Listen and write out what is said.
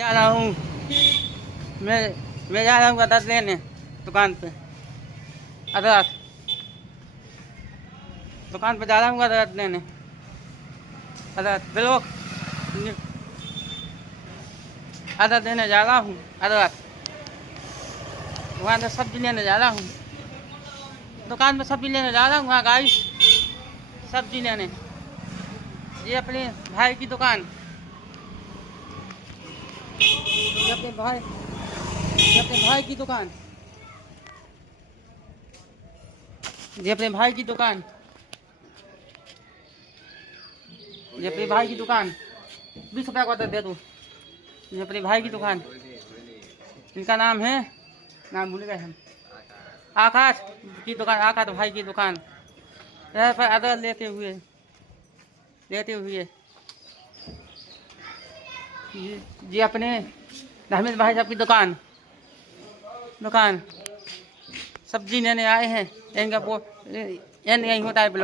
जा रहा हूँ मैं मैं जा रहा हूँ अदरक लेने दुकान पे। अदरक दुकान पे जा रहा हूँ अदरक लेने। अदरक ब्लॉक अदरक लेने जा रहा हूँ। अदरक दुकान पे सब्जी लेने जा रहा हूँ। दुकान पे सब्जी लेने जा रहा हूँ। वहाँ गाइस सब्जी लेने। ये अपने भाई की दुकान। ये अपने भाई की दुकान। ये अपने भाई की दुकान। ये अपने भाई की दुकान 20 रुपया का दे दूँ। ये अपने भाई की दुकान। इनका नाम है, नाम भूल गए हम, आकाश की दुकान। आकाश भाई की दुकान। यहाँ पर अदरक लेते हुए ये अपने हमीद भाई साहब की दुकान सब्जी लेने आए हैं। इनका यही होता है ब्लॉक।